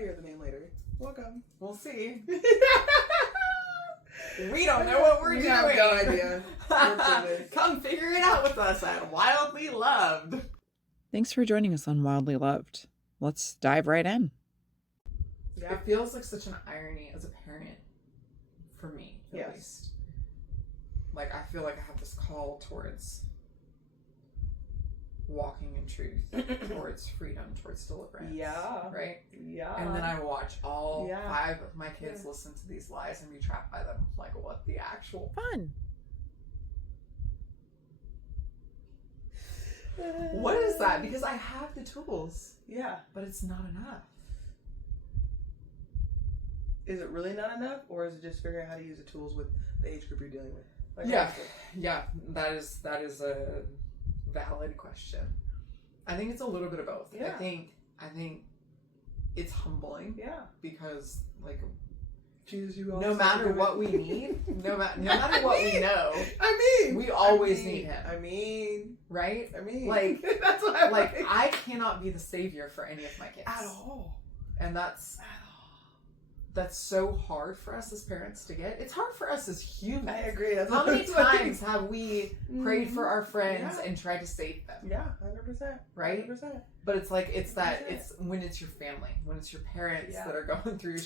hear the name later. Welcome. We'll see. We don't know what we're doing. We have no idea. Come figure it out with us at Wildly Loved. Thanks for joining us on Wildly Loved. Let's dive right in. Yeah, it feels like such an irony as a parent, for me, at least. Like, I feel like I have this call towards walking in truth, towards freedom, towards deliverance. Yeah. Right? Yeah. And then I watch all 5 of my kids listen to these lies and be trapped by them. Like, what the actual... Fun. What is that? Because I have the tools. Yeah. But it's not enough. Is it really not enough? Or is it just figuring out how to use the tools with the age group you're dealing with? Like, Yeah, that is a valid question. I think it's a little bit of both. Yeah. I think it's humbling. Yeah. Because, like, Jesus, you no matter what we need, no matter what we know, we always need him. Right? Like, that's what I'm like, I cannot be the savior for any of my kids. At all. And that's so hard for us as parents to get. It's hard for us as humans. I agree. How many times have we prayed for our friends and tried to save them? Yeah, 100%. Right? 100%. But it's like, it's when it's your family, when it's your parents that are going through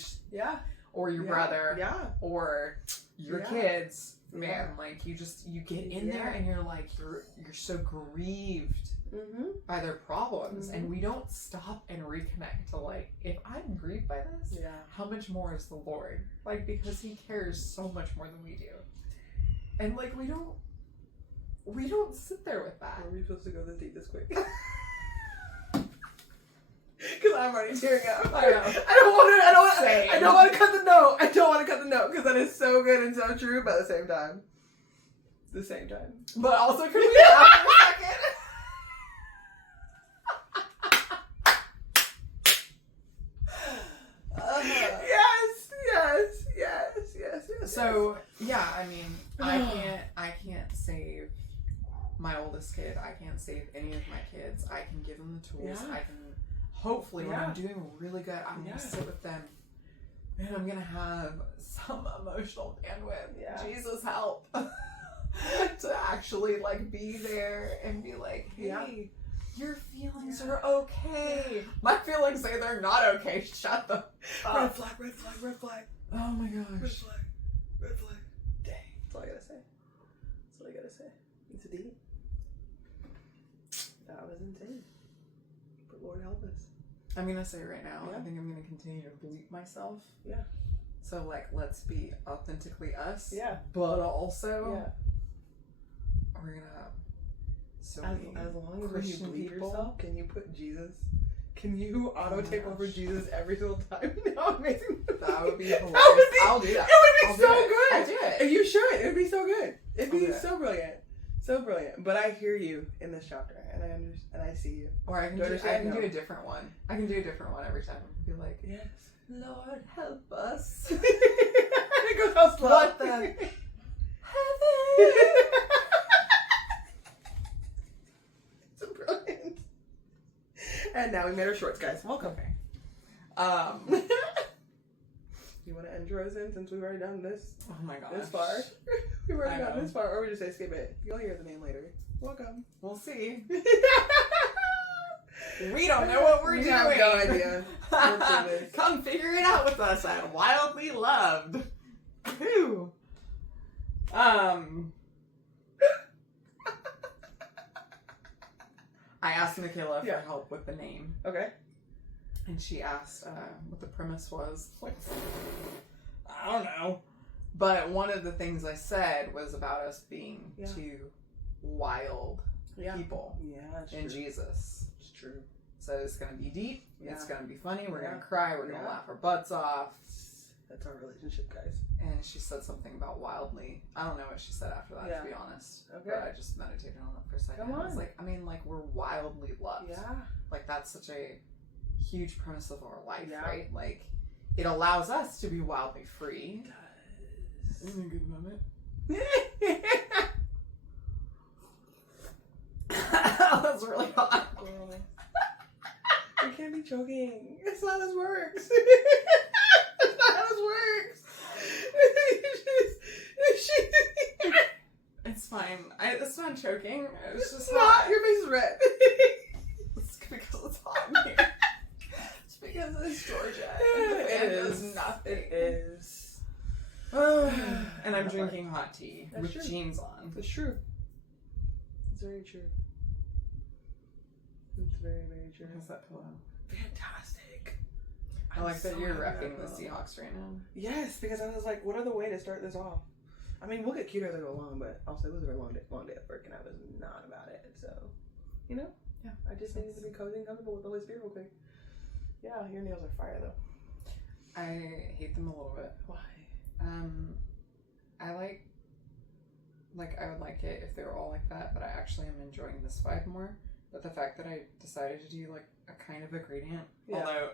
or your brother or your kids. Man, like, you get in there and you're like, you're so grieved by their problems, and we don't stop and reconnect to, like, if I'm grieved by this, how much more is the Lord? Like, because he cares so much more than we do. And, like, we don't sit there with that. Are we supposed to go this deep this quick? Because I'm already tearing up. I know. I don't want to cut the note. I don't want to cut the note because that is so good and so true, but at the same time. But also, could we stop for a second? Yes. So, yeah, I mean, I can't save my oldest kid. I can't save any of my kids. I can give them the tools. I can, hopefully, when I'm doing really good, I'm going to sit with them and I'm going to have some emotional bandwidth. Jesus, help. To actually, like, be there and be like, hey, your feelings are okay. My feelings say they're not okay. Shut the fuck up. Red flag. Oh my gosh. Red flag. Dang. That's all I gotta say. It's deep. That was insane. But Lord help us. I'm gonna say right now, I think I'm gonna continue to bleep myself. Yeah. So, like, let's be authentically us. Yeah. But also, we're gonna have so many as long as Christian when you bleep people. yourself, can you put Jesus? Can you auto tape over Jesus every single time? You know how amazing that would be hilarious. I'll do that. It would be so good. I'll do it. And you should. It would be so good. It'd be so brilliant. So brilliant. But I hear you in this chapter, and I understand, and I see you. Or I can do a different one. I can do a different one every time. Be like, yes, Lord, help us. And it goes how slow. What the heaven? So brilliant. And now we made our shorts, guys. Welcome. Okay. You want to end yours in since we've already done this? Oh my gosh. This far. We've already gone this far, or we just say skip it. You'll hear the name later. Welcome. We'll see. We don't know what we're doing. We have no idea. Come figure it out with us at Wildly Loved. Who? I asked Michaela for help with the name. Okay. And she asked what the premise was. Like, I don't know. But one of the things I said was about us being two wild people in true. Jesus. It's true. So it's going to be deep. Yeah. It's going to be funny. We're going to cry. We're going to laugh our butts off. That's our relationship, guys. And she said something about wildly. I don't know what she said after that, to be honest. Okay. But I just meditated on it for a second. Come on. I was like, I mean, like, we're wildly loved. Yeah. Like, that's such a huge premise of our life, right? Like, it allows us to be wildly free. It does. This is a good moment. That's really hot. We can't be joking. It's not how this works. not joking. It's just not. hot. Your face is red. It's because it's hot in here. It's because it's Georgia. And the fan does nothing. It is. And I'm drinking hot tea That's with true. jeans on. It's true. It's very true. It's very, very true. How's that pillow? Fantastic. I like that so you're happy repping the that Seahawks right now. Yes, because I was like, what other way to start this off? I mean, we'll get cuter as I go along, but also it was a very long day at work, and I was not about it. So, you know, Yeah, I just needed to be cozy and comfortable with the Holy Spirit real quick. Yeah, your nails are fire though. I hate them a little bit. Why? I I would like it if they were all like that, but I actually am enjoying this vibe more. But the fact that I decided to do like a kind of a gradient, although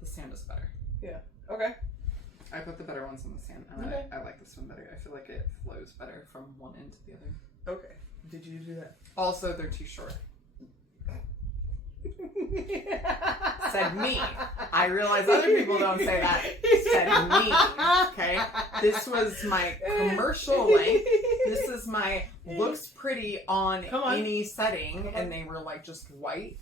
the sand is better. Yeah. Okay. I put the better ones in the sand, and Okay. I like this one better. I feel like it flows better from one end to the other. Okay. Did you do that? Also, they're too short. Said me. I realize other people don't say that. Said me. Okay? This was my commercial length. This is my looks pretty on any setting, and they were like just white.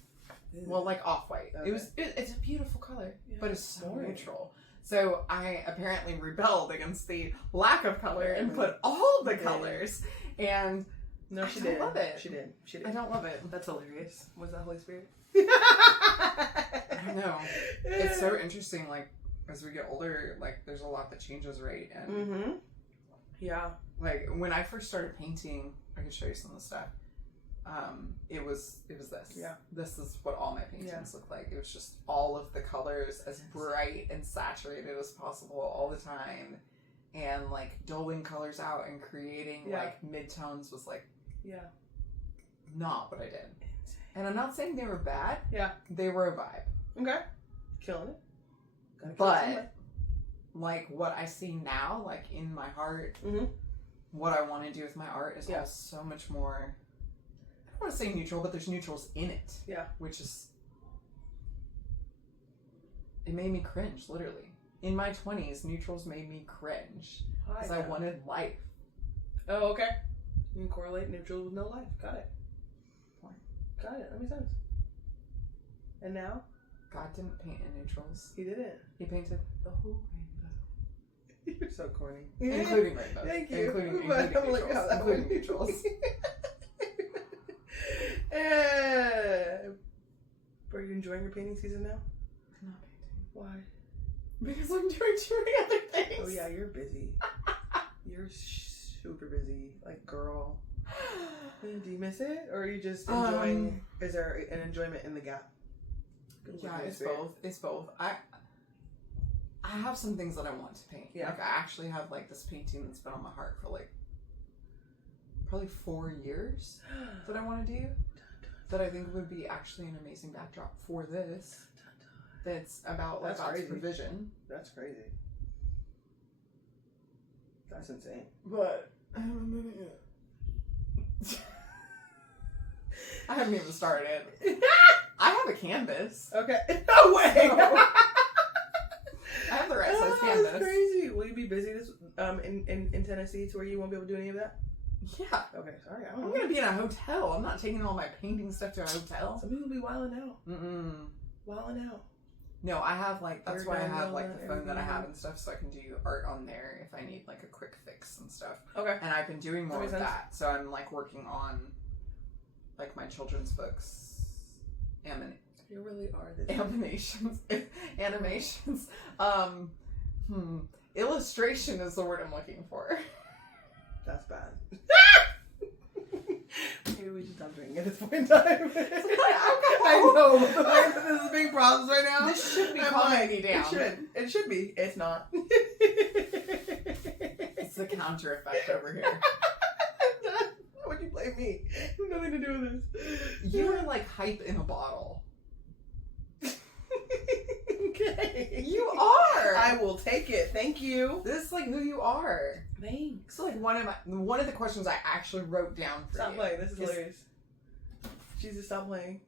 Well, like off-white. Okay. It's a beautiful color, but it's so boring. neutral. So I apparently rebelled against the lack of color and put all the colors. And No, she I did. love it. She did. She did. I don't love it. That's hilarious. Was that Holy Spirit? I don't know. It's so interesting. Like as we get older, like there's a lot that changes, right? And Mm-hmm. Yeah. like when I first started painting, I could show you some of the stuff. It was this. Yeah. This is what all my paintings look like. It was just all of the colors as bright and saturated as possible all the time, and like doling colors out and creating like midtones was like not what I did. And I'm not saying they were bad. Yeah. They were a vibe. Okay. Killing it. Gotta kill But somebody. like what I see now, like in my heart, what I want to do with my art is all so much more, I don't want to say neutral, but there's neutrals in it. Yeah. Which is, it made me cringe, literally. In my 20s, neutrals made me cringe. Because I wanted life. Oh, okay. You can correlate neutral with no life. Got it. Got it. That makes sense. And now? God didn't paint in neutrals. He did it. He painted the whole rainbow. You're so corny. Including rainbows. Thank you. Including But I'm neutrals. like, how that Including went. neutrals. Are you enjoying your painting season now? I'm not painting. Why? Because I'm doing too many other things. Oh yeah, you're busy. You're super busy. Like, girl. Do you miss it? Or are you just enjoying, is there an enjoyment in the gap? Yeah, it's both. It's both. I have some things that I want to paint. Yeah. Like I actually have like this painting that's been on my heart for like probably 4 years that I want to do. That I think would be actually an amazing backdrop for this. That's about like God's provision. That's crazy. That's insane. But I haven't even started. I have a canvas. Okay. No way. So, I have the right size canvas. That's crazy. Will you be busy this in Tennessee to where you won't be able to do any of that? Yeah. Okay, sorry. I I'm don't know. gonna be in a hotel. I'm not taking all my painting stuff to a hotel. Some people be wilding out. Wilding out. No, I have like, that's why I have like the phone that I have Airbnb. and stuff, so I can do art on there if I need like a quick fix and stuff. Okay. And I've been doing more That of makes sense. that. So I'm like working on like my children's books, You really are this. animations. Illustration is the word I'm looking for. That's bad. Maybe we should stop drinking at this point in time. I know. The way that this is being processed right now. This should be I'm calming like, me down. It should. It should be. It's not. It's the counter effect over here. Why would you blame me? Nothing to do with this. You're like hype in a bottle. Okay. You are. I will take it. Thank you. This is like who you are. Thanks. So like one of the questions I actually wrote down for Stop you. playing. This is hilarious. Jesus, stop playing.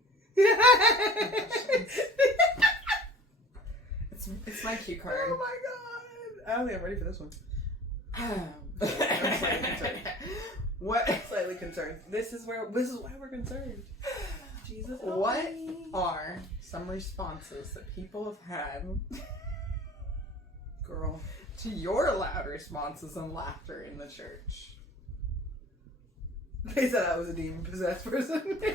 It's my cue card. Oh my god. I don't think I'm ready for this one. What? Slightly concerned. This is why we're concerned. Jesus. What are some responses that people have had, girl, to your loud responses and laughter in the church? They said I was a demon-possessed person. Okay.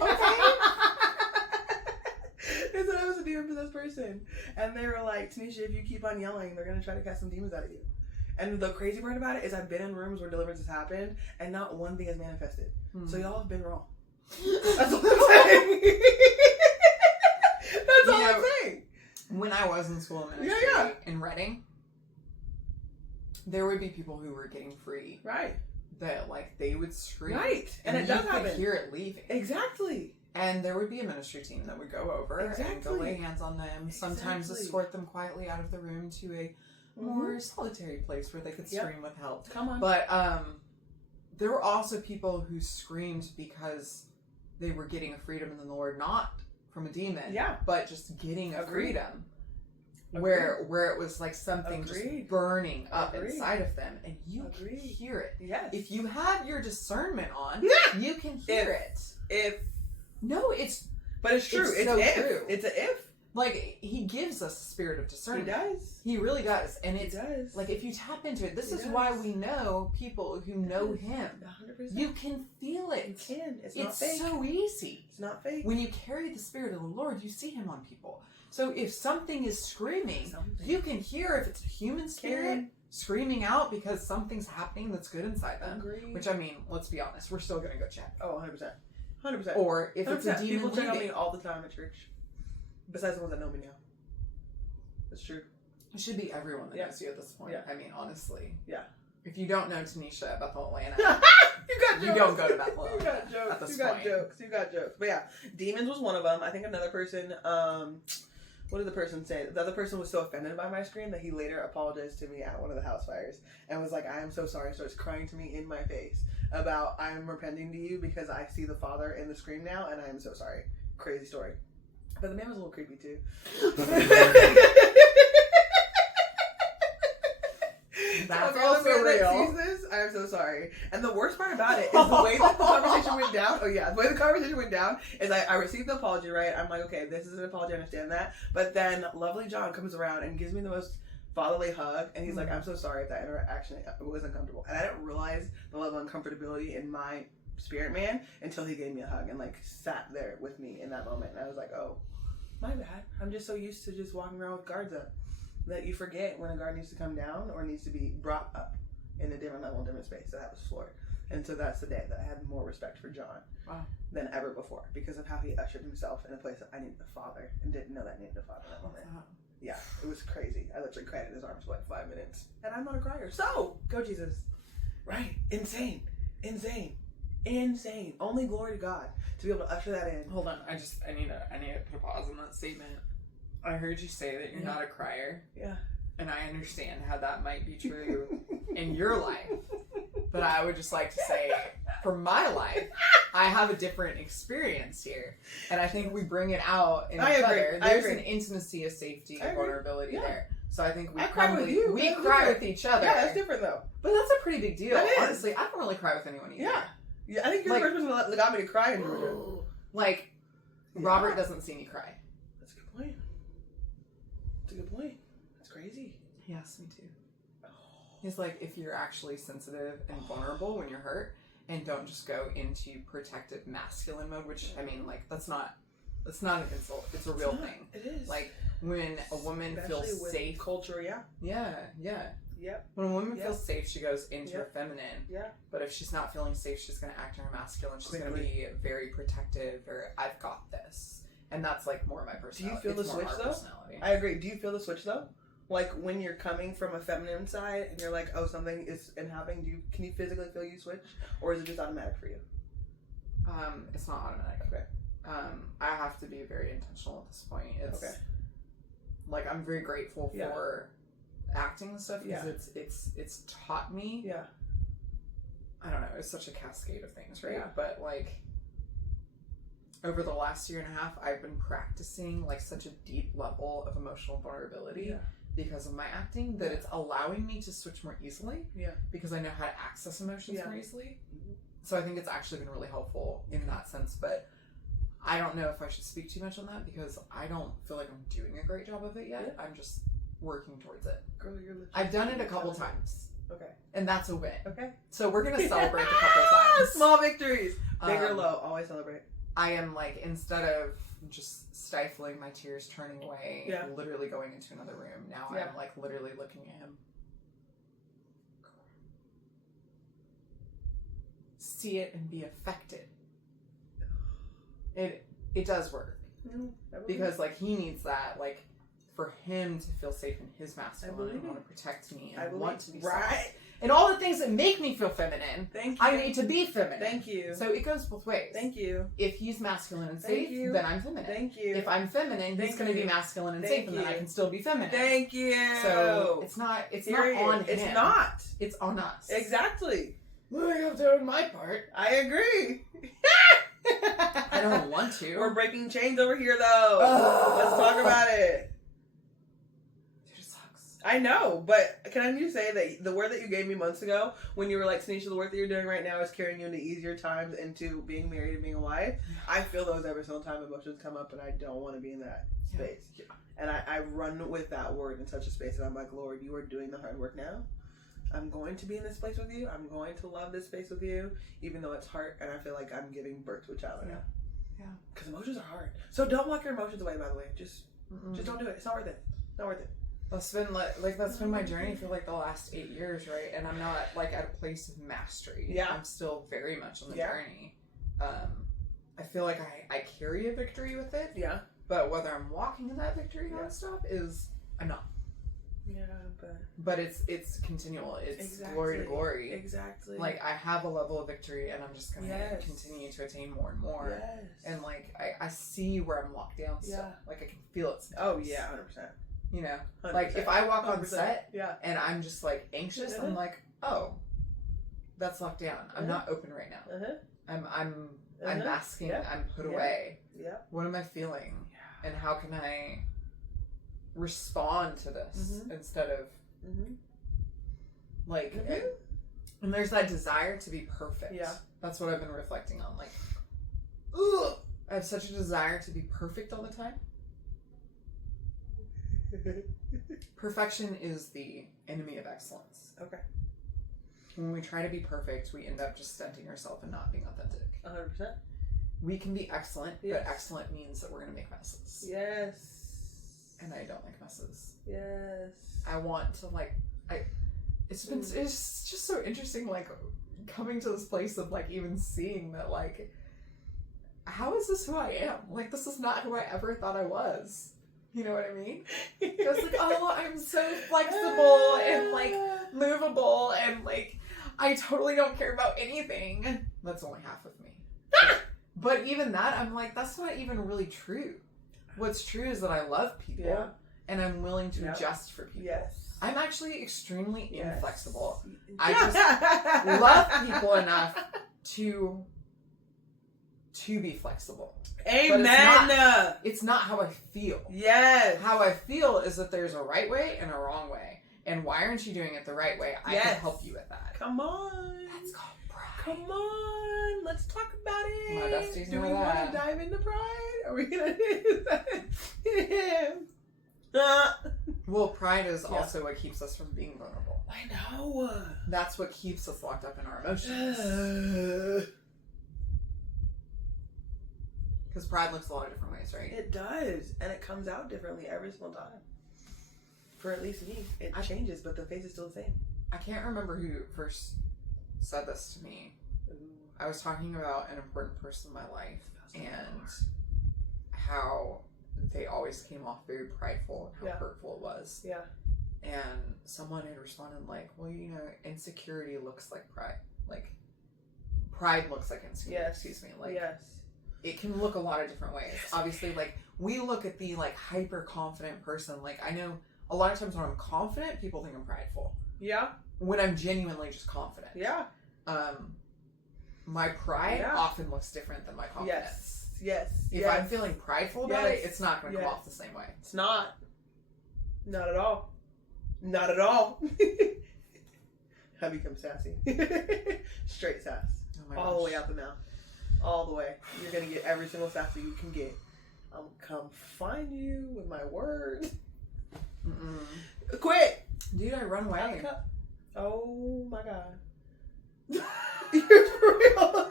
They said I was a demon-possessed person. And they were like, Tanisha, if you keep on yelling, they're going to try to cast some demons out of you. And the crazy part about it is I've been in rooms where deliverance has happened and not one thing has manifested. So y'all have been wrong. That's all I'm saying. That's all I'm saying. When I was in school ministry in Reading, there would be people who were getting free. Right. That, like, they would scream. Right. And it does happen. You could hear it leaving. Exactly. And there would be a ministry team that would go over and go lay hands on them, sometimes escort them quietly out of the room to a more solitary place where they could scream with help. Come on. But there were also people who screamed because they were getting a freedom in the Lord, not from a demon, but just getting a freedom. Where it was like something just burning up inside of them, and you can hear it. Yes. If you have your discernment on, you can hear it. But it's true. It's so if. True. It's a if. Like, he gives us a spirit of discernment. He does. He really does. And it's does. Like, if you tap into it, this is why we know people who know him. 100%. You can feel it. You can. It's not fake. It's so easy. It's not fake. When you carry the spirit of the Lord, you see him on people. So if something is screaming, you can hear if it's a human spirit screaming out because something's happening that's good inside them. Agreed. Which, I mean, let's be honest, we're still going to go check. Oh, 100%. 100%. Or if it's a demon people check on leaving. me all the time at church. Besides the ones that know me now. That's true. It should be everyone that knows you at this point. Yeah. I mean, honestly. Yeah. If you don't know Tanisha, Bethel, Atlanta, you don't go to Bethel. You got jokes. At this You got point. jokes. You got jokes. But yeah, demons was one of them. I think another person, what did the person say? The other person was so offended by my scream that he later apologized to me at one of the house fires and was like, I am so sorry. Starts crying to me in my face about, I am repenting to you because I see the Father in the scream now and I am so sorry. Crazy story. But the man was a little creepy too. That's okay, also the man real. that sees this, I'm so sorry. And the worst part about it is the way that the conversation went down. Oh yeah, the way the conversation went down is I received the apology, right? I'm like, okay, this is an apology, I understand that. But then lovely John comes around and gives me the most fatherly hug, and he's like, I'm so sorry if that interaction was uncomfortable. And I didn't realize the level of uncomfortability in my spirit man until he gave me a hug and like sat there with me in that moment. And I was like, oh, my bad. I'm just so used to just walking around with guards up that you forget when a guard needs to come down or needs to be brought up in a different level, different space. So that was floored. And so that's the day that I had more respect for John than ever before because of how he ushered himself in a place that I needed the Father and didn't know that I needed the Father in that moment. Yeah, it was crazy. I literally cried in his arms for like 5 minutes. And I'm not a crier. So, go Jesus. Right. Insane. Only glory to God to be able to usher that in. Hold on, I need to put a pause on that statement. I heard you say that you're not a crier. Yeah. And I understand how that might be true in your life. But I would just like to say, for my life, I have a different experience here. And I think we bring it out in each other. There's an intimacy, a safety, a vulnerability there. So I think we cry with you. We cry with each other. Yeah, that's different though. But that's a pretty big deal. Honestly, I don't really cry with anyone either. Yeah, I think you're the first person that got me to cry in Georgia. Like, Robert doesn't see me cry. That's a good point. That's crazy. He asked me to. He's like, if you're actually sensitive and vulnerable when you're hurt, and don't just go into protective masculine mode, which, I mean, like, that's not an insult. It's a real thing. It is. Like, when a woman feels safe. Culture, Yeah. Yep. When a woman feels safe, she goes into her feminine. Yeah. But if she's not feeling safe, she's going to act in her masculine. She's going to be very protective, or I've got this. And that's, like, more my personality. Do you feel the switch, though? I agree. Do you feel the switch, though? Like, when you're coming from a feminine side, and you're like, oh, something is happening, can you physically feel you switch? Or is it just automatic for you? It's not automatic. Okay. I have to be very intentional at this point. It's, like, I'm very grateful for acting and stuff, because it's taught me. Yeah. I don't know, it's such a cascade of things, right? Yeah. But, like, over the last year and a half, I've been practicing, like, such a deep level of emotional vulnerability because of my acting that it's allowing me to switch more easily. Yeah. Because I know how to access emotions more easily. So I think it's actually been really helpful in that sense, but I don't know if I should speak too much on that because I don't feel like I'm doing a great job of it yet. Yeah. I'm just working towards it. Girl, you're legit. I've done it a couple times. Okay. And that's a win. Okay. So we're going to celebrate a couple times. Small victories. Big or low, always celebrate. I am like, instead of just stifling my tears, turning away, literally going into another room, now I'm like literally looking at him. See it and be affected. It does work. Because like he needs that, like for him to feel safe in his masculine and want to protect me and want to be soft. And all the things that make me feel feminine, I need to be feminine. Thank you. So it goes both ways. Thank you. If he's masculine and safe, then I'm feminine. Thank you. If I'm feminine, he's going to be masculine and safe, and then I can still be feminine. Thank you. So it's not on him. It's not. It's on us. Exactly. Well, I have to own my part. I agree. I don't want to. We're breaking chains over here, though. Let's talk about it. It sucks. I know, but can I just say that the word that you gave me months ago, when you were like, Tanisha, the work that you're doing right now is carrying you into easier times, into being married and being a wife. I feel those every single time emotions come up, and I don't want to be in that space. Yeah. And I run with that word in such a space, and I'm like, Lord, you are doing the hard work now. I'm going to be in this place with you. I'm going to love this space with you, even though it's hard, and I feel like I'm giving birth to a child right now. Yeah. Because emotions are hard. So don't lock your emotions away, by the way. Just don't do it. It's not worth it. It's not worth it. That's been that's been my journey for like the last 8 years, right? And I'm not like at a place of mastery. Yeah. I'm still very much on the journey. I feel like I carry a victory with it. Yeah. But whether I'm walking in that victory nonstop is I'm not. Yeah, but it's continual. It's glory to glory. Exactly. Like I have a level of victory, and I'm just gonna continue to attain more and more. Yes. And like I see where I'm locked down. Still. Yeah. Like I can feel it. Sometimes. Oh yeah, 100%. You know, 100%. Like if I walk on set, and I'm just like anxious, I'm like, oh, that's locked down. I'm not open right now. I'm masking. I'm put away. Yeah. What am I feeling? Yeah. And how can I respond to this instead of like and there's that desire to be perfect. Yeah, that's what I've been reflecting on. Like, I have such a desire to be perfect all the time. Perfection is the enemy of excellence. Okay. When we try to be perfect, we end up just stunting ourselves and not being authentic. 100%. We can be excellent, but excellent means that we're going to make messes. Yes. And I don't like messes. Yes. I want to it's just so interesting, like coming to this place of like even seeing that like, how is this who I am? Like this is not who I ever thought I was. You know what I mean? It's like, oh, I'm so flexible and like movable and like I totally don't care about anything. That's only half of me. But even that, I'm like, that's not even really true. What's true is that I love people and I'm willing to adjust for people. Yes. I'm actually extremely inflexible. I just love people enough to be flexible. Amen. It's not how I feel. Yes. How I feel is that there's a right way and a wrong way. And why aren't you doing it the right way? I can help you with that. Come on. That's called pride. Come on. Let's talk about it. My besties know that. Do we want to dive into pride? Are we going to do that? Well, pride is also what keeps us from being vulnerable. I know. That's what keeps us locked up in our emotions. Because pride looks a lot of different ways, right? It does. And it comes out differently every single time. For at least me. It changes, but the face is still the same. I can't remember who first said this to me. Ooh. I was talking about an important person in my life and how they always came off very prideful and how hurtful it was. Yeah. And someone had responded like, well, you know, insecurity looks like pride. Like, pride looks like insecurity. Yes. Excuse me. Like, it can look a lot of different ways. Yes. Obviously, like, we look at the, like, hyper-confident person. Like, I know a lot of times when I'm confident, people think I'm prideful. Yeah. When I'm genuinely just confident. Yeah. My pride often looks different than my confidence. Yes. If I'm feeling prideful about it, it's not going to come off the same way. It's not. Not at all. Not at all. I become sassy. Straight sass. Oh my all the gosh. way out the mouth. All the way. You're going to get every single Sassy you can get. I'll come find you with my word. Mm-mm. Quit! Dude, I run away. Oh my god. You're for real.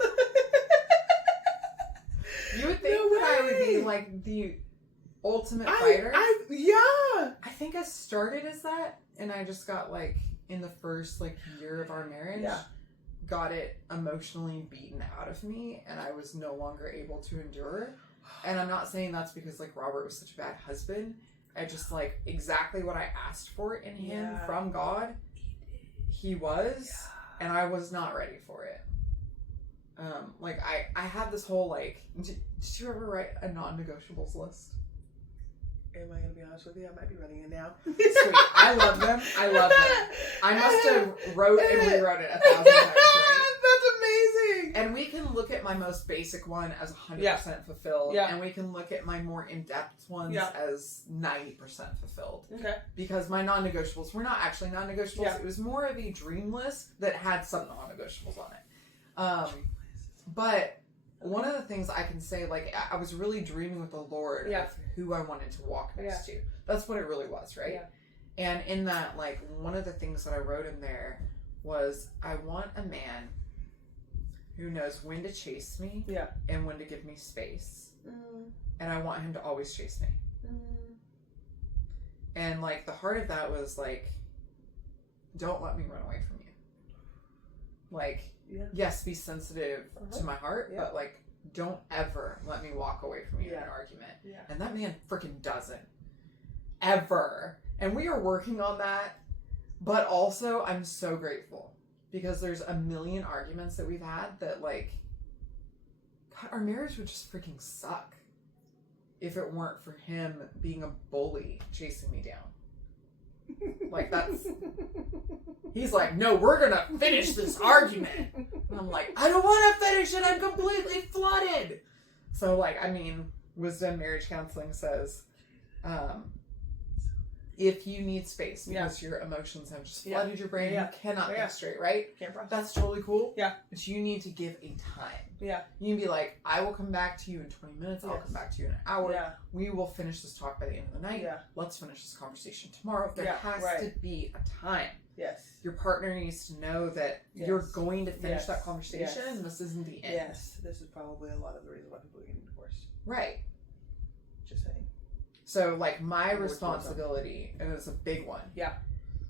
You would think No that I would be way. like the ultimate fighter. Yeah. I think I started as that, and I just got like in the first like year of our marriage, Yeah. got it emotionally beaten out of me, and I was no longer able to endure. And I'm not saying that's because like Robert was such a bad husband. I just like exactly what I asked for in him Yeah. from God, he was, and I was not ready for it. Like I had this whole like, did you ever write a non-negotiables list? Am I gonna be honest with you? I might be running it now. Sweet. I love them. I love them. I must have wrote and rewrote it 1,000 times, right? That's amazing. And we can look at my most basic one as 100% fulfilled. Yeah. And we can look at my more in-depth ones as 90% fulfilled. Okay. Because my non-negotiables were not actually non-negotiables. Yeah. It was more of a dream list that had some non-negotiables on it. But one of the things I can say, like, I was really dreaming with the Lord of who I wanted to walk next to. That's what it really was, right? Yeah. And in that, like, one of the things that I wrote in there was, I want a man who knows when to chase me and when to give me space. And I want him to always chase me. And, like, the heart of that was, like, don't let me run away from you. Like, yes, be sensitive to my heart, but, like, don't ever let me walk away from you in an argument. And that man freaking doesn't. Ever. And we are working on that. But also, I'm so grateful. Because there's a million arguments that we've had that, like, God, our marriage would just freaking suck if it weren't for him being a bully chasing me down. Like, that's... He's like, no, we're gonna finish this argument. And I'm like, I don't want to finish it. I'm completely flooded. So, like, I mean, Wisdom Marriage Counseling says, if you need space because your emotions have just flooded your brain, you cannot think straight, right? Can't process. That's totally cool. Yeah. But you need to give a time. Yeah. You can be like, I will come back to you in 20 minutes. I'll come back to you in an hour. Yeah. We will finish this talk by the end of the night. Yeah. Let's finish this conversation tomorrow. There has to be a time. Yes. Your partner needs to know that you're going to finish that conversation and this isn't the end. Yes. This is probably a lot of the reason why people are getting divorced. Right. Just saying. So, like, my responsibility, and it's a big one,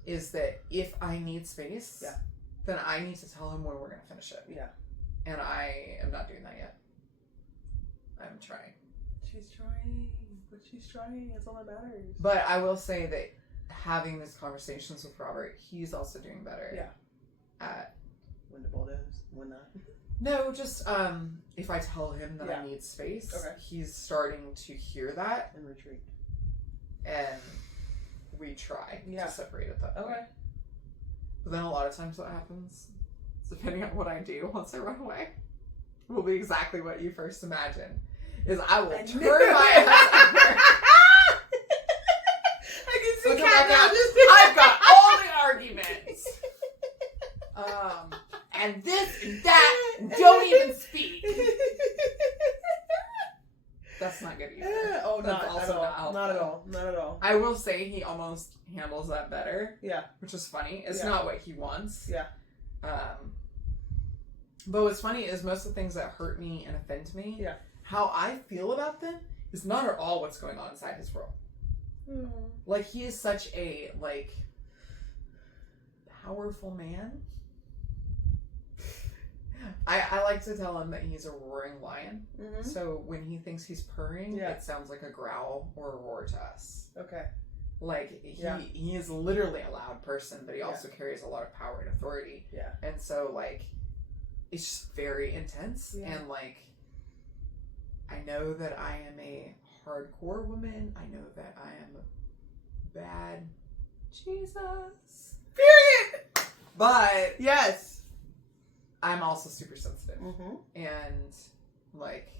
is that if I need space, then I need to tell him when we're going to finish it. Yeah. And I am not doing that yet. I'm trying. She's trying. But she's trying. That's all that matters. But I will say that having these conversations with Robert, he's also doing better. Yeah. At when the ball does, when not. No, just if I tell him that I need space, he's starting to hear that and retreat. And we try to separate at that point. Okay. But then a lot of times what happens, depending on what I do once I run away, will be exactly what you first imagine. Is I will turn my ass over. I can see Kat now. I've got all the arguments. And this and that, and don't even speak. That's not good either. Oh, That's not also at all. Not at all. Not at all. I will say he almost handles that better. Yeah. Which is funny. It's not what he wants. Yeah. But what's funny is most of the things that hurt me and offend me, how I feel about them is not at all what's going on inside his world. Like, he is such a, like, powerful man. I like to tell him that he's a roaring lion. Mm-hmm. So when he thinks he's purring, it sounds like a growl or a roar to us. Okay. Like, he is literally a loud person, but he also carries a lot of power and authority. Yeah. And so, like, it's just very intense. Yeah. And, like, I know that I am a hardcore woman. I know that I am bad. Jesus. Period! But. Yes. I'm also super sensitive. Mm-hmm. And, like,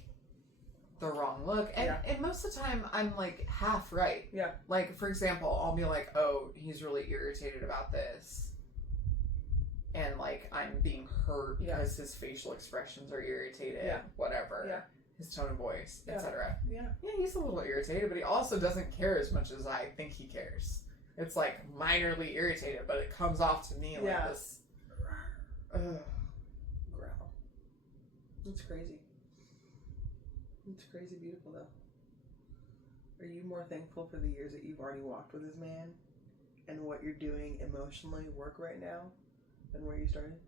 the wrong look. And, and most of the time, I'm, like, half right. Yeah. Like, for example, I'll be like, oh, he's really irritated about this. and like I'm being hurt because his facial expressions are irritated, whatever, his tone of voice, etc. Yeah, he's a little irritated, but he also doesn't care as much as I think he cares. It's like minorly irritated, but it comes off to me like this growl. It's crazy. It's crazy beautiful though. Are you more thankful for the years that you've already walked with this man and what you're doing emotionally work right now than where you started?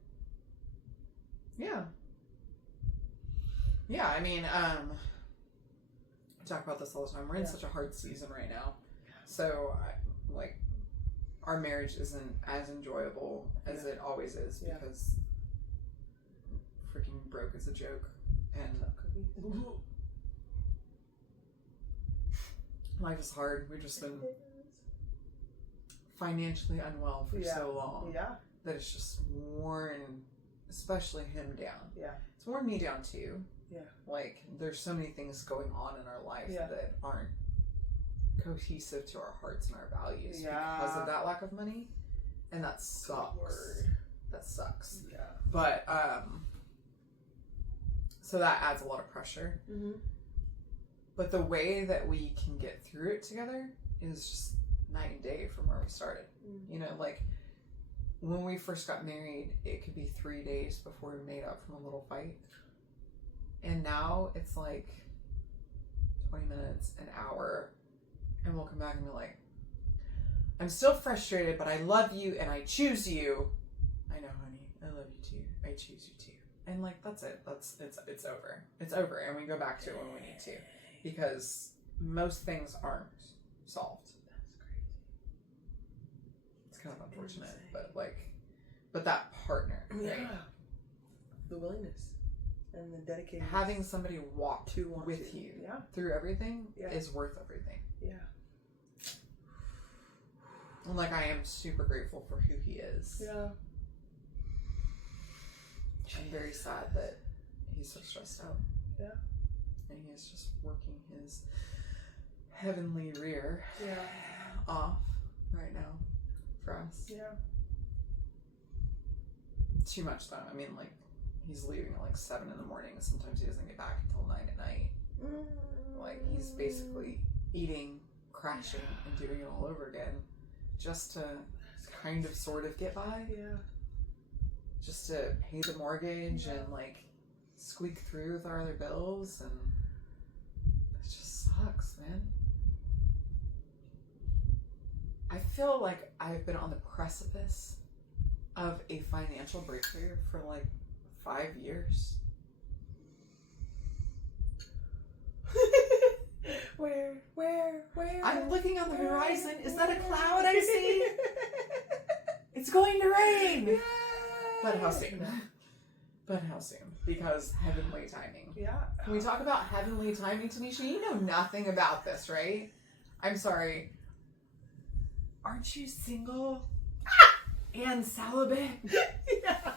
Yeah. Yeah, I mean, we talk about this all the time. We're in such a hard season right now. So, like, our marriage isn't as enjoyable as it always is because freaking broke is a joke. And life is hard. We've just been financially unwell for so long that it's just worn, especially him, down. Yeah. It's worn me down too. Yeah. Like, there's so many things going on in our life that aren't cohesive to our hearts and our values because of that lack of money. And that sucks. That sucks. Yeah. But, so that adds a lot of pressure. Mm-hmm. But the way that we can get through it together is just night and day from where we started. Mm-hmm. You know, like, when we first got married, it could be 3 days before we made up from a little fight. And now it's like 20 minutes, an hour, and we'll come back and be like, I'm still frustrated, but I love you and I choose you. I know, honey, I love you too. I choose you too. And like, that's it. It's over. It's over. And we go back to it when we need to. Because most things aren't solved. That's crazy. It's kind of unfortunate, but that partner, right? The willingness and the dedication. Having somebody walk with you through everything is worth everything. Yeah. And like, I am super grateful for who he is. Yeah. I'm very sad that he's so stressed out. Yeah. And he is just working his heavenly rear off right now for us. Yeah. Too much though. I mean, like, he's leaving at like 7 in the morning. Sometimes he doesn't get back until 9 at night. Like, he's basically eating, crashing, and doing it all over again just to kind of sort of get by. Yeah. Just to pay the mortgage and like squeak through with our other bills, and it just sucks, man. I feel like I've been on the precipice of a financial breakthrough for like 5 years. Where? I'm looking on the horizon. Is that a cloud I see? It's going to rain. Yeah. But how soon? Because heavenly timing. Yeah. Can we talk about heavenly timing, Tanisha? You know nothing about this, right? I'm sorry. Aren't you single and celibate? Yeah.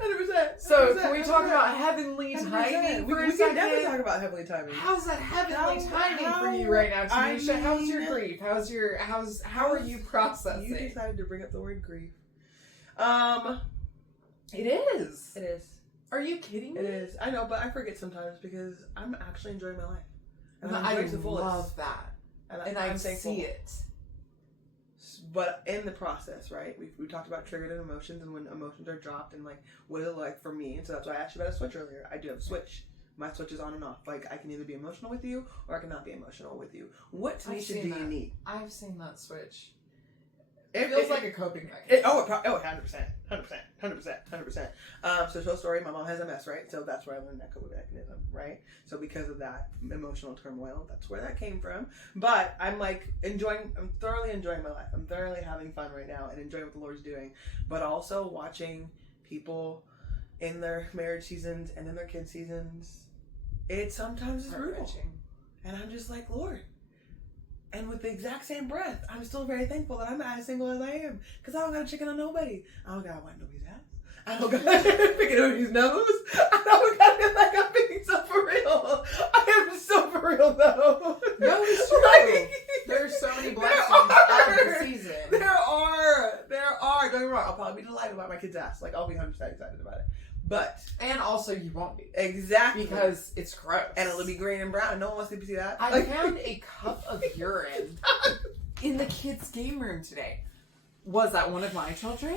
100%. So can we talk about heavenly timing for a second? We can definitely talk about heavenly timing. How's that heavenly timing for you right now, Tanisha? How's your grief? How are you processing? You decided to bring up the word grief. It is. It is. Are you kidding me? It is. I know, but I forget sometimes because I'm actually enjoying my life. And I love that. And I see it. But in the process, right? We talked about triggered emotions and when emotions are dropped and like what is it like for me. And so that's why I asked you about a switch earlier. I do have a switch. My switch is on and off. Like, I can either be emotional with you or I cannot be emotional with you. What Tanisha do you need? I've seen that switch. It feels like a coping mechanism. 100%. So story, my mom has MS, right? So that's where I learned that coping mechanism, right? So because of that emotional turmoil, that's where that came from. But I'm like I'm thoroughly enjoying my life. I'm thoroughly having fun right now and enjoying what the Lord's doing. But also watching people in their marriage seasons and in their kid seasons, it sometimes is brutal. And I'm just like, Lord. And with the exact same breath, I'm still very thankful that I'm as single as I am. Because I don't got to chicken on nobody. I don't got to wipe nobody's ass. I don't got to pick nobody's nose. I don't got to feel like I'm being so for real. I am so for real, though. No, it's true. There's so many blessings out of the season. There are. Don't get me me wrong. I'll probably be delighted about my kid's ass. Like, I'll be 100% excited about it. But. And also, you won't be. Exactly. Because it's gross. And it'll be green and brown. No one wants to see that. I found a cup of urine in the kids' game room today. Was that one of my children?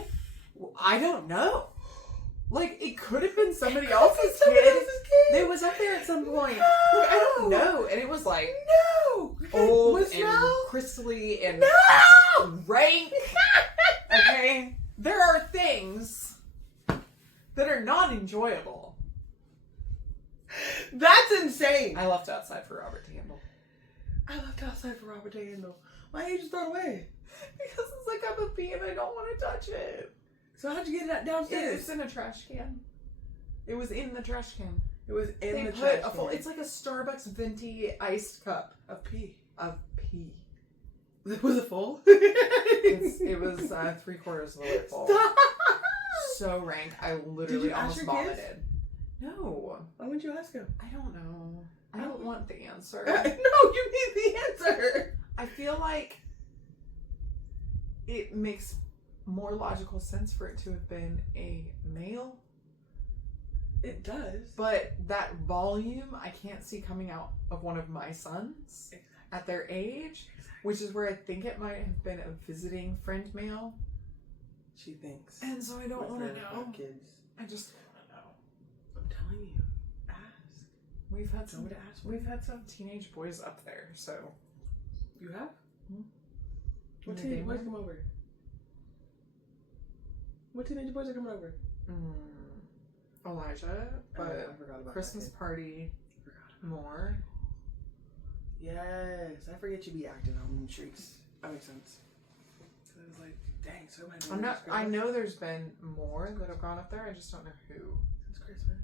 I don't know. Like, it could have been somebody else's kid. It was up there at some point. No. Like, I don't know. And it was like no. old What and smell? crystally and No. rank. Okay? There are things that are not enjoyable. That's insane. I left outside for Robert to handle. I left outside for Robert to handle. Why didn't you just throw it away? Because it's like I'm a pee and I don't want to touch it. So how'd you get it downstairs? It's in a trash can. It was in the trash can. It was in They the put trash a full. can. It's like a Starbucks venti iced cup Of pee. of pee. Was it full? It was 3/4 of the way full. Stop. So rank, I Did literally you ask almost your vomited. kids? No, Why wouldn't you ask him? I don't know. I don't want the answer. No, you need the answer. I feel like it makes more logical sense for it to have been a male. It does. But that volume, I can't see coming out of one of my sons at their age, which is where I think it might have been a visiting friend male. She thinks. And so I don't want to know. Kids. I just don't want to know. I'm telling you. Ask. We've had some. to ask. We've had some teenage boys up there, so. You have? What In the teenage game boys room? come over? What teenage boys are coming over? Elijah, but I forgot about Christmas that party more. Yes, I forget you be active on streaks. That makes sense. So I was like, dang, so am I. I'm not. I know there's been more that have gone up there. I just don't know who. Since Christmas.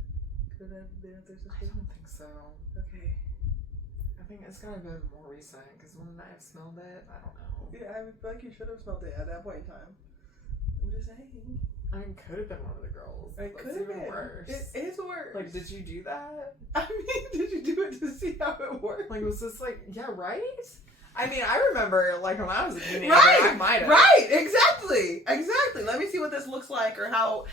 Could have been up there since I Christmas. don't think so. Okay. I think it's gotta be more recent because when I've smelled it, I don't know. Yeah, I feel like you should have smelled it at that point in time. I'm just saying. I mean, could have been one of the girls. It That's could have even been. worse. It is worse. Like, did you do that? I mean, did you do it to see how it worked? Like, was this like, yeah, right? I mean, I remember like when I was a teenager, Right, I might have. Right, exactly. Let me see what this looks like, or how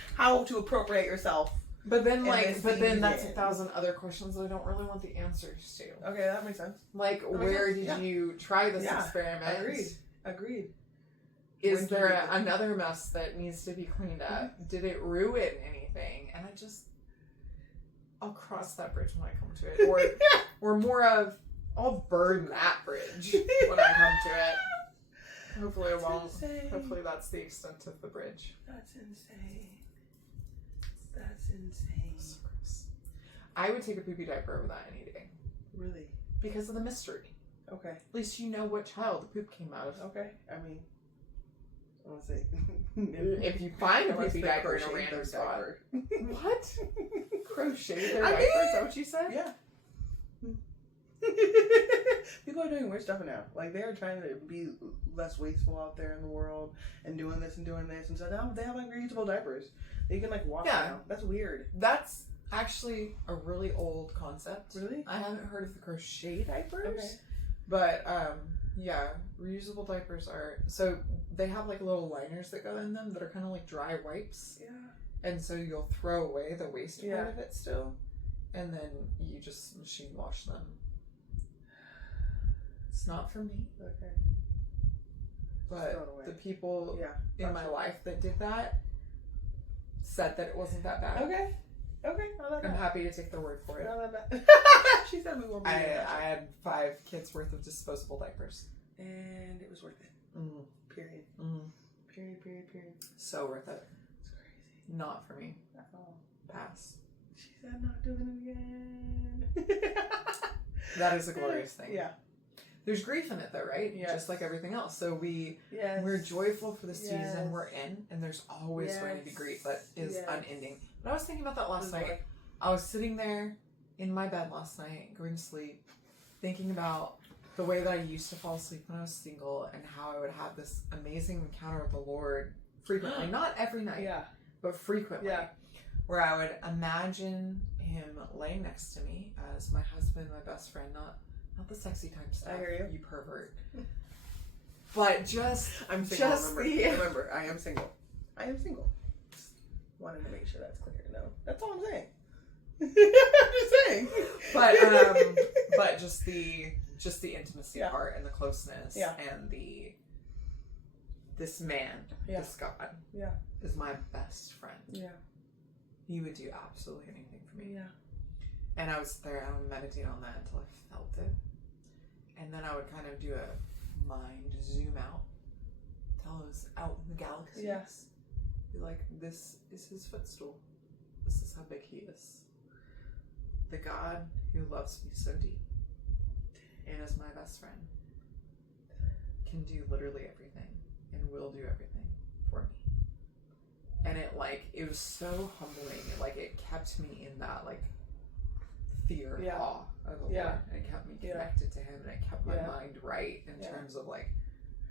to appropriate yourself. But then, And like, this but then that's season. 1,000 other questions that I don't really want the answers to. Okay, that makes sense. Like, makes where sense, did you try this Yeah, experiment? Agreed. Is When there did you- another mess that needs to be cleaned up? Did it ruin anything? And I'll cross that bridge when I come to it. Or more of, I'll burn that bridge when I come to it. Hopefully it won't. Insane. Hopefully that's the extent of the bridge. That's insane. That's insane. So gross. I would take a poopy diaper over that any day. Really? Because of the mystery. Okay. At least you know what child the poop came out of. Okay. I mean, I want to say. If you find a Unless poopy they diaper in a crochet random their spot. diaper. What? Crochet their I diaper? mean- Is that what you said? Yeah. People are doing weird stuff now. Like, they're trying to be less wasteful out there in the world and doing this. And so now they have like reusable diapers. You can like wash Yeah. now. That's weird. That's actually a really old concept. Really? I haven't heard of the crochet diapers. Okay. But, yeah, reusable diapers are... So, they have, like, little liners that go in them that are kind of like dry wipes. Yeah. And so you'll throw away the waste Yeah. part of it still. And then you just machine wash them. It's not for me. Okay. But throw it away. the people Yeah. in my life that did that said that it wasn't that bad. Okay. Okay. Not that I'm bad. happy to take their word for it. Not that bad. She said we won't be I doing that. had 5 kids worth of disposable diapers. And it was worth it. Mm-hmm. Period. Mm-hmm. Period. So worth it. It's crazy. Not for me. Oh. Pass. She said not doing it again. That is a glorious thing. Yeah. There's grief in it though, right? Yes. Just like everything else. So Yes. we're joyful for the season Yes. we're in, and there's always going to be Yes. grief that is Yes. unending. But I was thinking about that last night. I was sitting there in my bed last night, going to sleep, thinking about the way that I used to fall asleep when I was single and how I would have this amazing encounter with the Lord frequently. Not every night, Yeah. but frequently. Yeah. Where I would imagine him laying next to me as my husband, my best friend, not the sexy type stuff. I hear you. pervert. But just I'm single. Just Remember, I am single. I am single. Just wanted to make sure that's clear. No, that's all I'm saying. I'm just saying. But just the intimacy part and the closeness and this man, this God, is my best friend. Yeah. He would do absolutely anything for me. Yeah. And I was there, I would meditate on that until I felt it. And then I would kind of do a mind zoom out till I was out in the galaxies. Yes. Be like, this is his footstool. This is how big he is. The God who loves me so deep and is my best friend can do literally everything and will do everything for me. And it was so humbling. It kept me in that fear and awe of the Lord. And it kept me connected to him, and it kept my mind right in terms of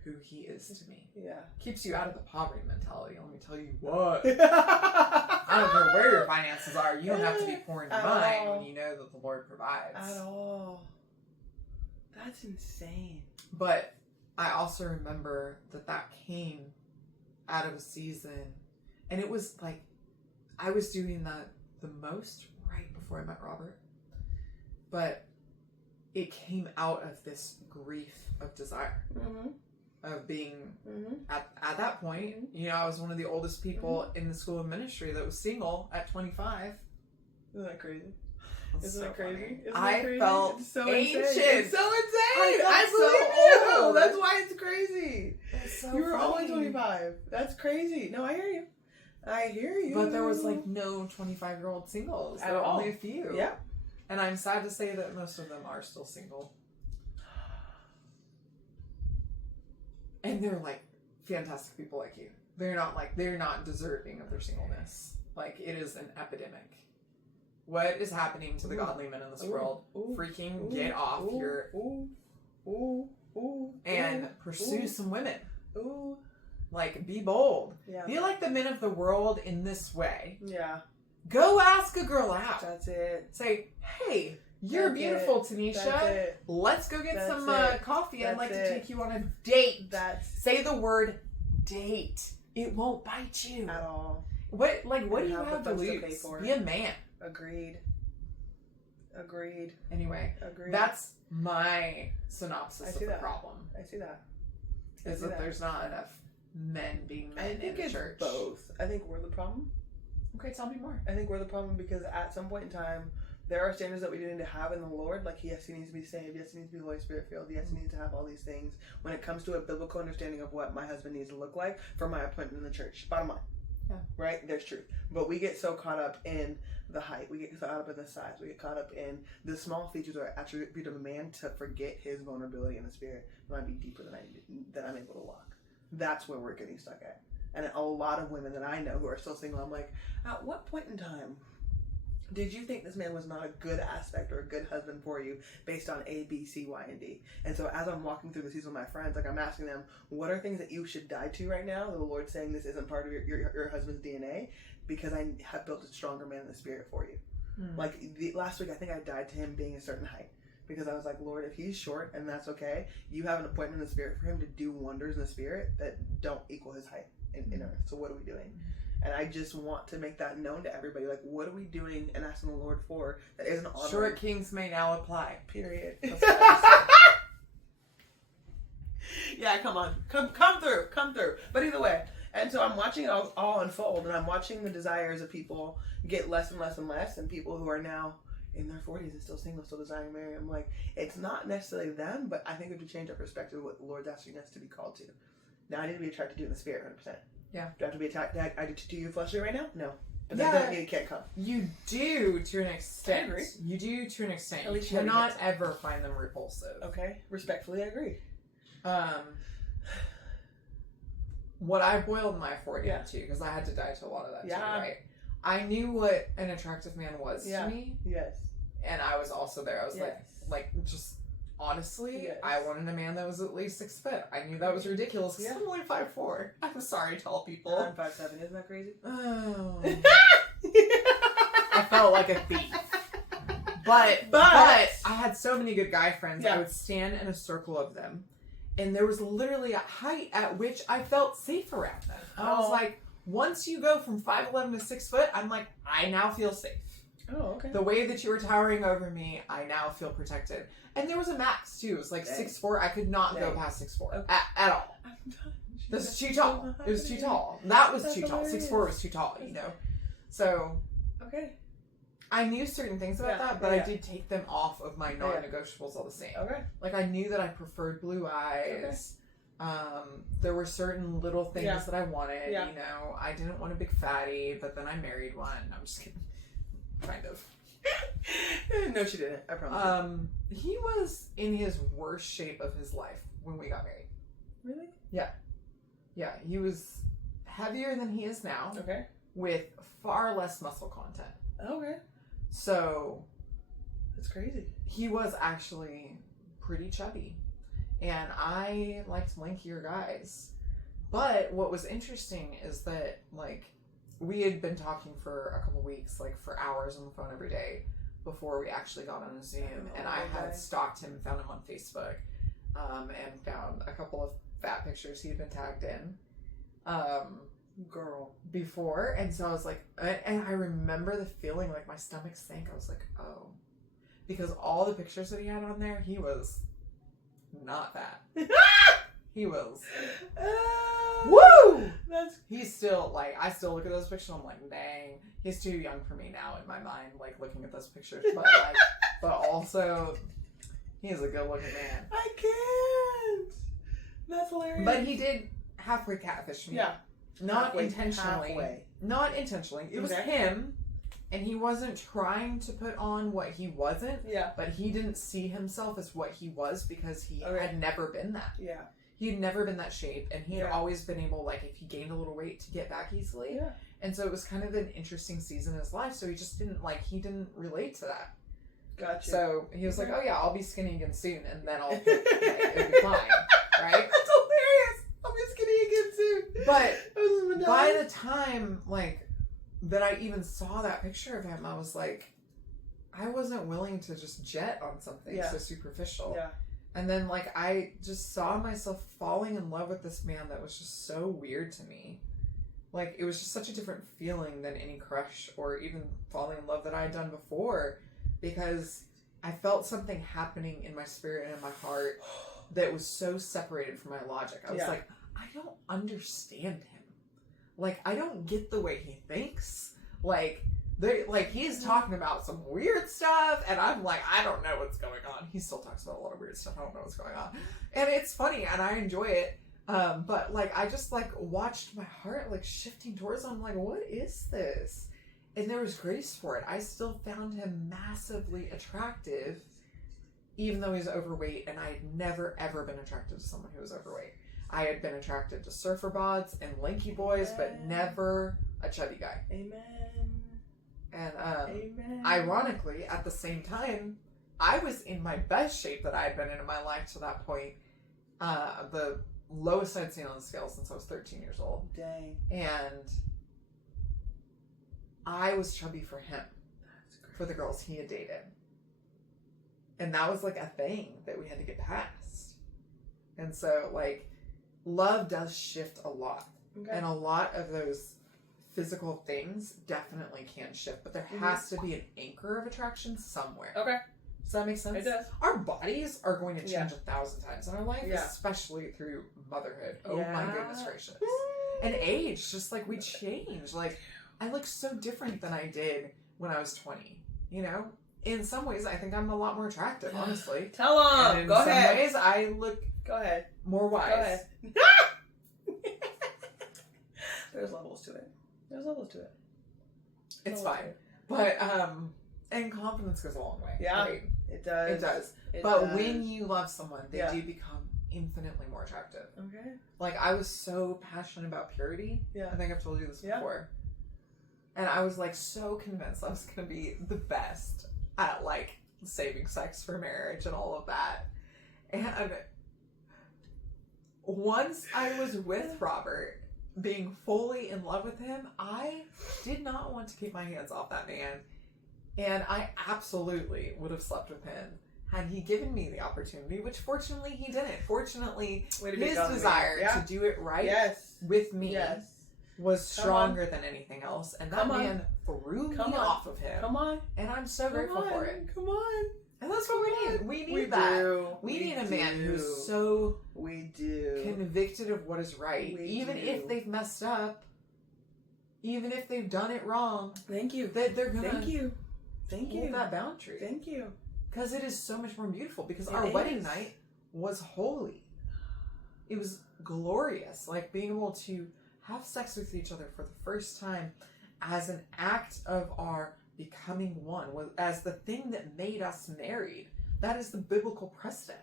who he is to me. Yeah. Keeps you out of the poverty mentality. Let me tell you what. I don't care where your finances are. You don't have to be poor in your mind when you know that the Lord provides. At all. That's insane. But I also remember that came out of a season, and it was I was doing that the most right before I met Robert. But it came out of this grief of desire. Mm-hmm. Of being at that point, I was one of the oldest people in the school of ministry that was single at 25. Isn't that crazy? Isn't that crazy? I felt so ancient. It's so insane. I believe you. That's why it's crazy. It's so you were only 25. That's crazy. No, I hear you. But there was no 25-year-old singles. There were only a few. Yeah. And I'm sad to say that most of them are still single. And they're fantastic people like you. They're not deserving of their singleness. It is an epidemic. What is happening to the godly men in this world? Freaking get off your and pursue some women. Be bold. Yeah. Be like the men of the world in this way. Yeah. Go ask a girl out. That's it. Say, hey, you're beautiful, Tanisha. Let's go get some coffee. I'd like to take you on a date. Say the word date. It won't bite you at all. What do you have to lose? Be a man. Agreed. Anyway, that's my synopsis of the problem. I see that. Is that there's not enough men being men in the church. Both. I think we're the problem. Okay, tell me more. I think we're the problem because at some point in time, there are standards that we need to have in the Lord. Yes, he needs to be saved. Yes, he needs to be Holy Spirit filled. Yes, he needs to have all these things when it comes to a biblical understanding of what my husband needs to look like for my appointment in the church. Bottom line. Yeah. Right? There's truth. But we get so caught up in the height. We get caught up in the size. We get caught up in the small features or attribute of a man to forget his vulnerability in the spirit might be deeper than I'm able to walk. That's where we're getting stuck at. And a lot of women that I know who are still single, I'm like, at what point in time did you think this man was not a good aspect or a good husband for you based on A, B, C, Y, and D? And so as I'm walking through the season with my friends, I'm asking them, what are things that you should die to right now? The Lord's saying this isn't part of your husband's DNA because I have built a stronger man in the spirit for you. Last week, I think I died to him being a certain height. Because I was like, Lord, if he's short and that's okay, you have an appointment in the spirit for him to do wonders in the spirit that don't equal his height in earth. So what are we doing? And I just want to make that known to everybody. What are we doing and asking the Lord for that isn't honoring? Short kings may now apply. Period. Yeah, come on. Come through. But either way. And so I'm watching it all unfold, and I'm watching the desires of people get less and less and less, and people who are now in their 40s and still single, still desiring marriage. I'm like, it's not necessarily them, but I think we have to change our perspective of what the Lord's asking us to be called to. Now, I need to be attracted to you in the spirit, 100%. Yeah. Do I have to be attracted to you fleshly right now? No. But that doesn't mean it can't come. You do to an extent. I agree. You do to an extent. At least you cannot ever find them repulsive. Okay. Respectfully, I agree. What I boiled my 40 into, because I had to die to a lot of that too, right? I knew what an attractive man was to me. Yes. And I was also there. I was just honestly, I wanted a man that was at least 6 foot. I knew that was ridiculous because I'm only 5'4". I'm sorry, tall people. I'm 5'7". Isn't that crazy? Oh. I felt like a thief. But I had so many good guy friends. Yeah. I would stand in a circle of them, and there was literally a height at which I felt safe around them. I was like, Once you go from 5'11" to 6 foot, I'm like, I now feel safe. Oh, okay. The way that you were towering over me, I now feel protected. And there was a max too. It was like 6'4". I could not go past 6'4" Okay. at all. This is too tall. It was too tall. That was too tall. 6'4" was too tall, you know. So okay. I knew certain things about that, but I did take them off of my non-negotiables all the same. Okay. Like I knew that I preferred blue eyes. There were certain little things that I wanted. Yeah. You know, I didn't want a big fatty, but then I married one. I'm just kidding. Kind of. No, she didn't. I promise. He was in his worst shape of his life when we got married. Really? Yeah. Yeah, he was heavier than he is now. Okay. With far less muscle content. Okay. So that's crazy. He was actually pretty chubby. And I liked lankier guys. But what was interesting is that, like, we had been talking for a couple weeks, like, for hours on the phone every day before we actually got on a Zoom. And I had stalked him, found him on Facebook, and found a couple of fat pictures he had been tagged in. Girl. Before. And so I was like, and I remember the feeling, like, my stomach sank. I was like, oh. Because all the pictures that he had on there, he was not fat. He was. Woo! He's still, like, I still look at those pictures and I'm like, dang, he's too young for me now in my mind, like, looking at those pictures. But, like, but also, he's a good looking man. I can't. That's hilarious. But he did halfway catfish me. Yeah. Not intentionally. Halfway. Not intentionally. It was him, and he wasn't trying to put on what he wasn't. Yeah. But he didn't see himself as what he was because he had never been that. Yeah. He had never been that shape, and he had always been able, like, if he gained a little weight, to get back easily. Yeah. And so it was kind of an interesting season in his life, so he just didn't, like, he didn't relate to that. Gotcha. So he was like, oh yeah, I'll be skinny again soon, and then it'll be fine, right? That's hilarious. I'll be skinny again soon. But by the time, like, that I even saw that picture of him, I was like, I wasn't willing to just jet on something so superficial. Yeah. And then, like, I just saw myself falling in love with this man that was just so weird to me. Like, it was just such a different feeling than any crush or even falling in love that I had done before, because I felt something happening in my spirit and in my heart that was so separated from my logic. I was like, I don't understand him. Like, I don't get the way he thinks. Like, he's talking about some weird stuff, and I'm like, I don't know what's going on. He still talks about a lot of weird stuff. I don't know what's going on. And it's funny, and I enjoy it. But, like, I just, like, watched my heart, like, shifting towards him. I'm like, what is this? And there was grace for it. I still found him massively attractive, even though he's overweight, and I had never, ever been attracted to someone who was overweight. I had been attracted to surfer bods and lanky boys, but never a chubby guy. Amen. And Amen. Ironically, at the same time, I was in my best shape that I had been in my life to that point. The lowest I'd seen on the scale since I was 13 years old. Dang. And I was chubby for him, for the girls he had dated. And that was like a thing that we had to get past. And so, like, love does shift a lot. Okay. And a lot of those physical things definitely can shift, but there has to be an anchor of attraction somewhere. Okay. Does that make sense? It does. Our bodies are going to change 1,000 times in our life, especially through motherhood. Oh my goodness gracious. And age, just like we change. Like, I look so different than I did when I was 20, you know? In some ways, I think I'm a lot more attractive, honestly. Tell them. And Go in ahead. some ways, I look more wise. Go ahead. There's levels to it. It's fine. But, and confidence goes a long way. Yeah. Right? It does. It does. But when you love someone, they do become infinitely more attractive. Okay. Like, I was so passionate about purity. Yeah. I think I've told you this before. And I was, like, so convinced I was going to be the best at, like, saving sex for marriage and all of that. And once I was with Robert, being fully in love with him, I did not want to keep my hands off that man. And I absolutely would have slept with him had he given me the opportunity, which fortunately he didn't. Fortunately, his desire to do it right with me was stronger than anything else, and that man threw me off of him. Come on. And I'm so grateful for it. Come on. And that's what we need. We need that. We need a man who's so convicted of what is right. Even if they've messed up, even if they've done it wrong. Thank you. That they're gonna hold that boundary. Thank you. Because it is so much more beautiful. Because our wedding night was holy. It was glorious. Like being able to have sex with each other for the first time as an act of our becoming one, as the thing that made us married. That is the biblical precedent.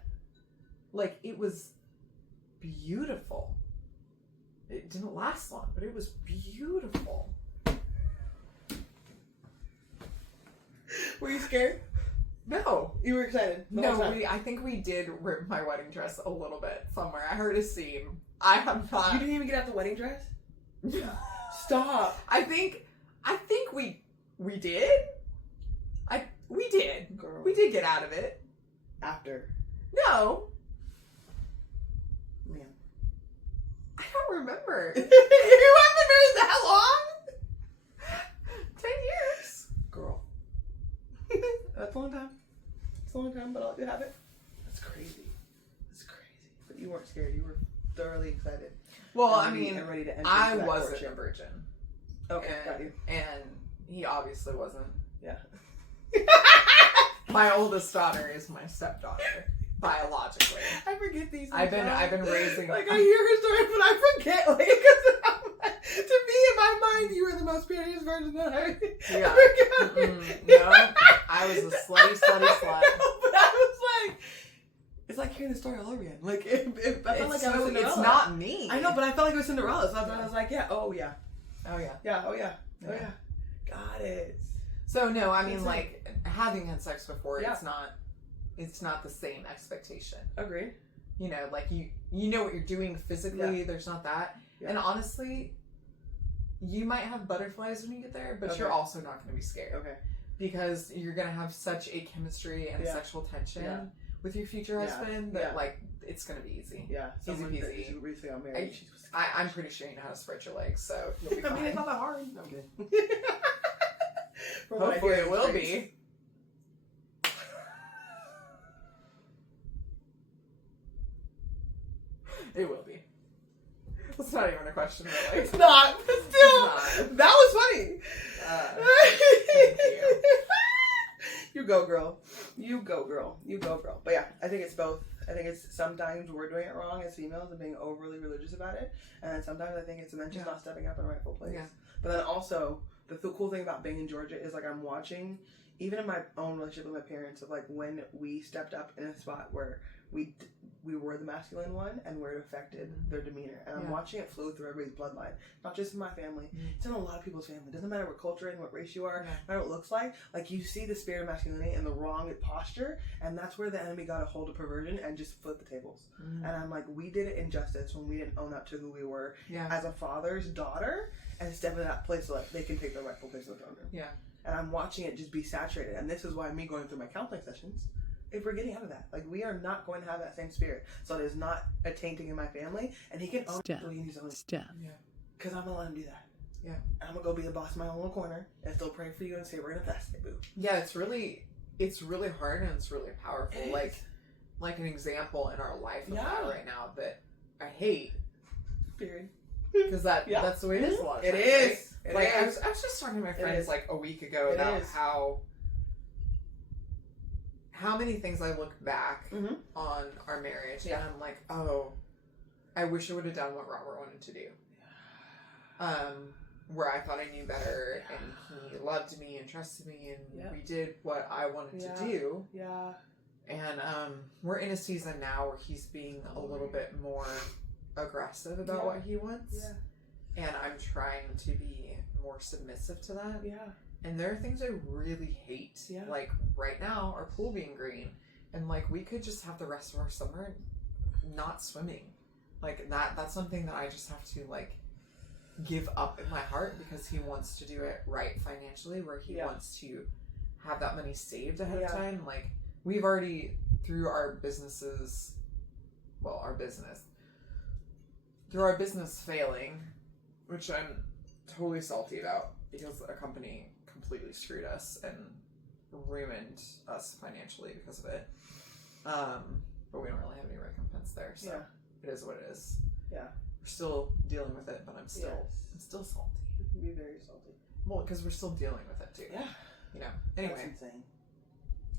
Like, it was beautiful. It didn't last long, but it was beautiful. Were you scared? No. You were excited? No, I think we did rip my wedding dress a little bit somewhere. I heard a seam. I have not. You didn't even get out the wedding dress? Stop. I think we did. We did. Girl. We did get out of it. After. No. Man. I don't remember. You haven't been married that long? 10 years. Girl. That's a long time. It's a long time, but I'll let you have it. That's crazy. That's crazy. But you weren't scared. You were thoroughly excited. Well, and ready to enter I into that wasn't courtship. a virgin. Okay, got you. And he obviously wasn't. Yeah. My oldest daughter is my stepdaughter, biologically. I forget these things. I've been raising. Like, I hear her story, but I forget. Like, because to me, in my mind, you were the most prettiest virgin that I Yeah. No, I was a slutty slut. But I was like, it's like hearing the story all over again. Like, I felt like I was Cinderella. It's not me. I know, but I felt like it was Cinderella. So I was like, yeah, oh yeah. Oh yeah. Yeah, oh yeah. Oh yeah. Got it. So no, I mean, like, having had sex before, Yeah. it's not the same expectation. Agreed. You know, like you know what you're doing physically. Yeah. There's not that. Yeah. And honestly, you might have butterflies when you get there, but you're also not going to be scared. Okay. Because you're going to have such a chemistry and a sexual tension with your future husband that like it's going to be easy. Yeah. Easy peasy. That you recently got married. I'm pretty sure you know how to spread your legs, so you'll be I fine. mean, it's not that hard. No, I'm kidding. Hopefully it will be. It will be. It's not even a question, really. It's not. But still, that was funny. Thank you. You go, girl. You go, girl. You go, girl. But yeah, I think it's both. I think it's sometimes we're doing it wrong as females and being overly religious about it. And then sometimes I think it's the men just not stepping up in the rightful place. Yeah. But then also, the cool thing about being in Georgia is like I'm watching, even in my own relationship with my parents, of like when we stepped up in a spot where we were the masculine one and where it affected their demeanor. And I'm watching it flow through everybody's bloodline. Not just in my family. It's in a lot of people's family. It doesn't matter what culture and what race you are, no matter what it looks like. Like you see the spirit of masculinity in the wrong posture, and that's where the enemy got a hold of perversion and just flipped the tables. And I'm like, we did it injustice when we didn't own up to who we were as a father's daughter and step in that place so that they can take their rightful place in the throne room. Yeah. And I'm watching it just be saturated. And this is why me going through my counseling sessions, if we're getting out of that, like we are not going to have that same spirit, so there's not a tainting in my family, and he can own it. Because I'm gonna let him do that. Yeah, and I'm gonna go be the boss in my own little corner and still pray for you and say we're gonna fast, boo. Yeah, it's really hard and it's really powerful. Like an example in our life of that right now that I hate. Period. Because that's the way it is a lot of times. It is. Right? Like I was just talking to my friends like a week ago about how many things I look back on our marriage and I'm like, oh, I wish I would have done what Robert wanted to do. Where I thought I knew better and he loved me and trusted me and we did what I wanted to do. Yeah. And we're in a season now where he's being a little bit more aggressive about what he wants. Yeah. And I'm trying to be more submissive to that. Yeah. And there are things I really hate. Yeah. Like right now, our pool being green. And like we could just have the rest of our summer not swimming. Like that's something that I just have to like give up in my heart because he wants to do it right financially, where he wants to have that money saved ahead of time. Like we've already, through our business failing, which I'm totally salty about because a company completely screwed us and ruined us financially because of it. But we don't really have any recompense there, so it is what it is. Yeah. We're still dealing with it, but I'm still salty. You can be very salty. Well, because we're still dealing with it too. Yeah. You know. Anyway. That's insane.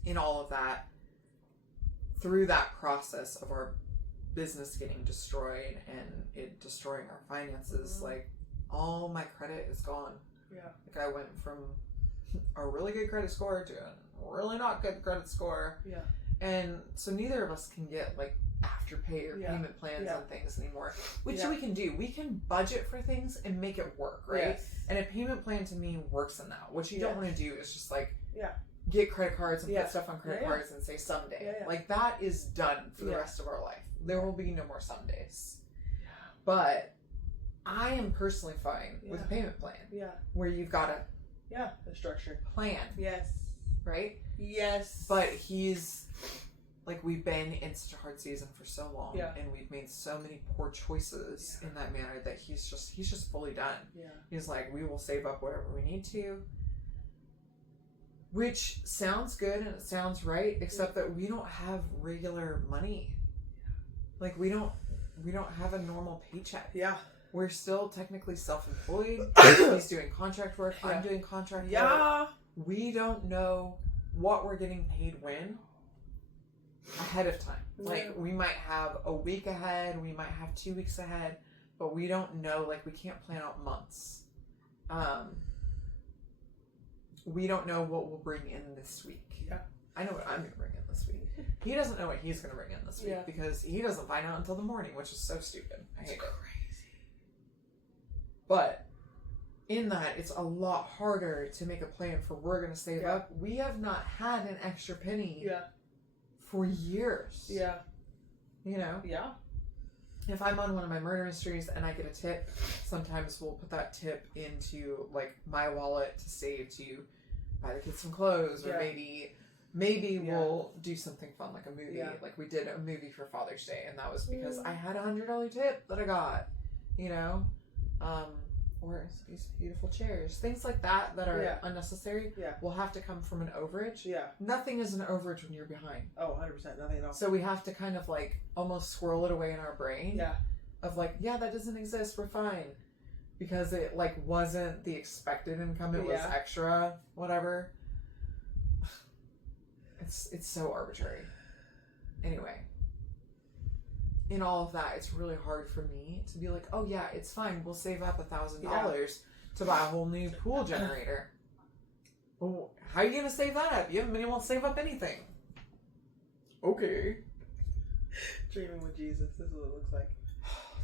In all of that, through that process of our business getting destroyed and it destroying our finances, like all my credit is gone. Yeah. Like I went from a really good credit score to a really not good credit score. Yeah. And so neither of us can get like afterpay or payment plans on things anymore, which we can do. We can budget for things and make it work, right? Yes. And a payment plan to me works in that. What you don't want to do is just like get credit cards and put stuff on credit cards and say someday. Like that is done for the rest of our life. There will be no more somedays. Yeah. But I am personally fine with a payment plan. Yeah. Where you've got a structured plan. Yes. Right? Yes. But he's like, we've been in such a hard season for so long, and we've made so many poor choices in that manner that he's just fully done. Yeah. He's like, we will save up whatever we need to. Which sounds good and it sounds right, except that we don't have regular money. Like we don't have a normal paycheck. Yeah. We're still technically self-employed. He's doing contract work. I'm doing contract work. We don't know what we're getting paid when ahead of time. Like we might have a week ahead, we might have 2 weeks ahead, but we don't know, like we can't plan out months. We don't know what we'll bring in this week. Yeah. I know what I'm going to bring in this week. He doesn't know what he's going to bring in this week because he doesn't find out until the morning, which is so stupid. I hate it. Crazy. But in that, it's a lot harder to make a plan for we're going to save up. We have not had an extra penny for years. Yeah. You know? Yeah. If I'm on one of my murder mysteries and I get a tip, sometimes we'll put that tip into like my wallet to save to buy the kids some clothes, or maybe we'll do something fun like a movie. Yeah. Like we did a movie for Father's Day, and that was because I had $100 tip that I got, you know, or these beautiful chairs, things like that are unnecessary. Yeah, will have to come from an overage. Yeah, nothing is an overage when you're behind. Oh, 100%, nothing at all. So we have to kind of like almost squirrel it away in our brain. Yeah, of like, that doesn't exist. We're fine, because it like wasn't the expected income. It was extra, whatever. It's so arbitrary. Anyway. In all of that, it's really hard for me to be like, oh yeah, it's fine. We'll save up $1,000 to buy a whole new pool generator. Well, how are you going to save that up? You haven't been able to save up anything. Okay. Dreaming with Jesus. This is what it looks like.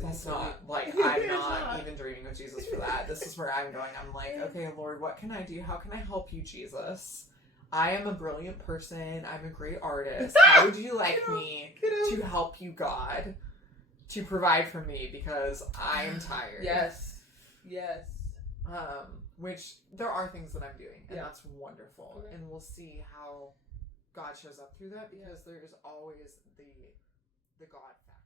That's not, like, I'm not even dreaming with Jesus for that. This is where I'm going. I'm like, okay, Lord, what can I do? How can I help you, Jesus? I am a brilliant person. I'm a great artist. How would you like me to help you, God, to provide for me, because I'm tired? Yes. Yes. Which there are things that I'm doing, and that's wonderful. Okay. And we'll see how God shows up through that, because there's always the God factor.